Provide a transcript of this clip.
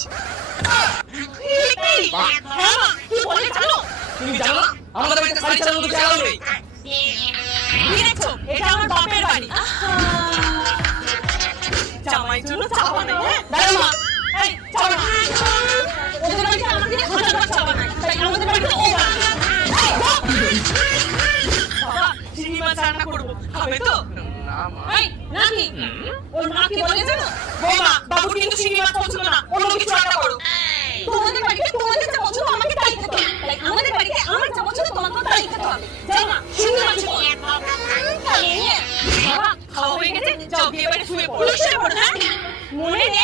গেছি। হ্যাঁ মা, কি বলে জানো? তুমি জানো না আমাদের বাড়িতে শাড়ি চালানোর মতো জায়গাও নেই। কি দেখছো? এটা আমার বাপের বাড়ি। জামাইয়ের জন্য চা বানাই। হ্যাঁ দাঁড়াও মা, এই চা বানা। ওদের বাড়িতে আমাকে দিয়ে হাজারবার চা বানাই, তাই আমাদের বাড়িতে ও বানায়। বাবা চিংড়ি মাছ রান্না করবো, খাবে তো? না মা। এই নাকি ওর মা কি বলে জানো? বৌমা বাবুর কিন্তু চিংড়ি মাছ পছন্দ না, অন্য কিছু রান্না করো। তোমাদের বাড়িতে তোমাদের যা পছন্দ আমাকে তাই খেতে হবে, তাই আমাদের বাড়িতে আমার যা পছন্দ তোমাকে তাই খেতে হবে। যাও মা চিংড়ি মাছ করো। বাবা খাওয়া হয়ে গেছে, যাও বিয়ে বাড়ি শুয়ে পড়ো। শুয়ে পড়ো। হ্যাঁ মনে নেই